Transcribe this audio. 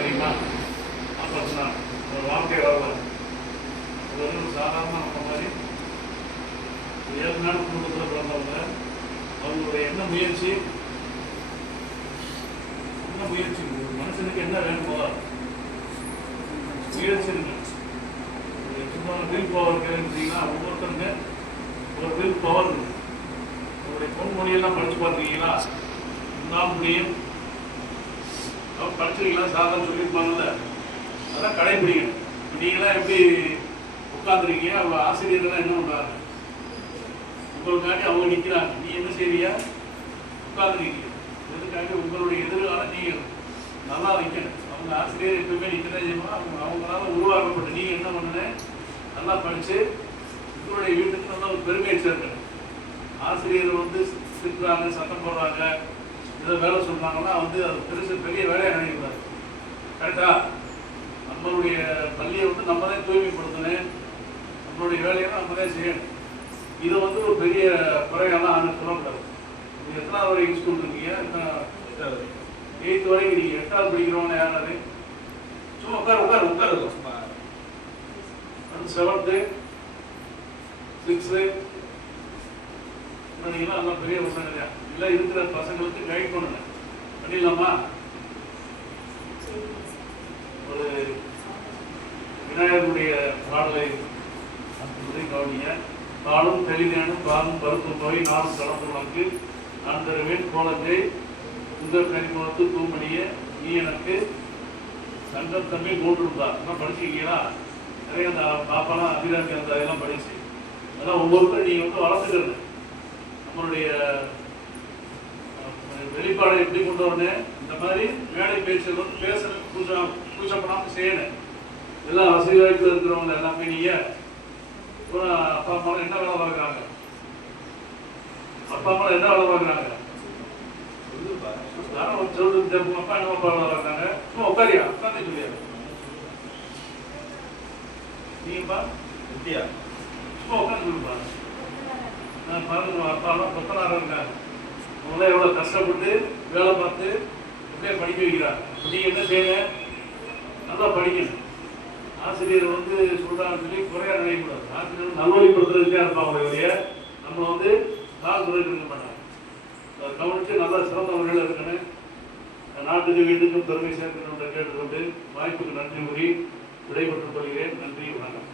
சரிங்களா? அப்போ சொன்னாங்க ஒரு வாழ்க்கை வரல. அது வந்து ஒரு சாதாரண நம்ம மாதிரி ஏழ்மையான குடும்பத்தில் பிறந்தவங்க. அவங்களுடைய என்ன முயற்சி ஒரு மனுஷனுக்கு என்ன வேணுமோ முயற்சி இருக்கு. சும்மா வில் பவர் கேட்டீங்கன்னா ஒவ்வொருத்தருங்க ஒரு வில் பவர் இருக்கு. உங்களுடைய பொன்மொழியெல்லாம் படிச்சு பார்த்துருக்கீங்களா? நான் முடியும் படிச்சிருக்கீங்களா? சாதாரண சொல்லியிருப்பாங்கல்ல, அதான் கடைபிடிக்கணும். நீங்களாம் எப்படி உட்காந்துருக்கீங்க, அவங்க ஆசிரியர்கள்லாம் என்ன பண்ணுறாங்க? உங்களுக்காண்டி அவங்க நிற்கிறாங்க, நீ என்ன செய்வியா? உட்காந்துருக்கீங்க. இதுக்காண்டி உங்களுடைய எதிர்காலம் நீங்கள் நல்லா வைக்கணும். அவங்க ஆசிரியர் எப்பவுமே நிற்கிறதே செய்யணும். அவங்களால உருவாக்கப்பட்டு நீங்கள் என்ன பண்ணுறேன், நல்லா படித்து உங்களுடைய வீட்டுக்கு நல்லா ஒரு பெருமையை சேர்க்கணும். ஆசிரியர் வந்து திட்டுறாங்க, சட்டம் போடுறாங்க, இதை வேலை சொல்கிறாங்கன்னா வந்து அது பெரிய வேலையாக நினைக்கிறாரு. கரெக்டா? நம்மளுடைய பள்ளியை வந்து நம்ம தான் தூய்மைப்படுத்தணும், நம்மளுடைய வேலையெல்லாம் நம்ம தான் செய்யணும். இதை வந்து ஒரு பெரிய குறையெல்லாம் ஆண்டு சொல்லக்கூடாது. நீங்கள் எத்தனாவது வரைக்கும் ஸ்கூல் இருக்கீங்க? 8th வரைக்கும் நீங்கள் 8வது படிக்கிறவங்க யாராவது சும்மா உட்காரு 7th 6th நீங்களாம் எல்லாம் பெரிய பசங்க இல்லையா? இல்லை இருக்கிற பசங்களுக்கு கைட் பண்ணணும். பண்ணிடலாமா? ஒரு விநாயகருடைய பாடலை கவனிங்க. பாலும் தெளிவேனும் பாலும் பருத்தும் போய் நானும் கலந்து உனக்கு நான் தருவேன் கோலத்தை உங்கள் கனிமுகத்து தூமணிய நீ எனக்கு சங்கத்தமே மூன்றுதான். இன்னும் படிச்சிருக்கீங்களா? நிறைய அந்த பாப்பாலாம் அபிராமி அந்த அதெல்லாம் படிச்சு அதான் ஒவ்வொருத்தரும் நீங்கள் வந்து வளர்த்துக்கிறது. நம்மளுடைய வெளிப்பாடை எப்படி கொண்டு வரணும், இந்த மாதிரி மேடை பேச்சு வந்து பேசுறது கூச்சப்படாமல் செய்யணும். எல்லாம் வசதி வாய்ப்பில் இருக்கிறவங்க எல்லாமே நீங்கள் அப்பா அம்மாவும் என்ன வேலை பார்க்குறாங்க? அப்பா அம்மாவும் என்ன வேலை பார்க்குறாங்க? அப்பா என்ன வேலை பார்க்குறாங்க? சும்மா உட்காரியா? உட்காந்து சொல்லியா? நீங்கப்பா எப்படியா? சும்மா உட்காந்து சொல்லுப்பா. பாருங்க, அப்பாலாம் கொத்தனாராக இருக்காங்க. அவங்களாம் எவ்வளோ கஷ்டப்பட்டு வேலை பார்த்து எப்படியே படிக்க வைக்கிறாங்க. நீங்கள் என்ன செய்யணும்? நல்லா படிக்கணும். ஆசிரியர் வந்து சொல்கிறான்னு சொல்லி குறையா நினைக்கக்கூடாது. ஆசிரியர் நல்வழிப்படுத்துறதுக்கே இருப்பாங்க இல்லைய, நம்ம வந்து காசு குறைக்க மாட்டாங்க. அதை கவனித்து நல்லா சிறந்த முறையில் இருக்கணும். நாட்டுக்கு வீட்டுக்கும் பெருமை சேர்க்கணுன்ற கேட்டுக்கொண்டு வாய்ப்புக்கு நன்றி கூறி விடைபெற்றுக் கொள்கிறேன். நன்றி, வணக்கம்.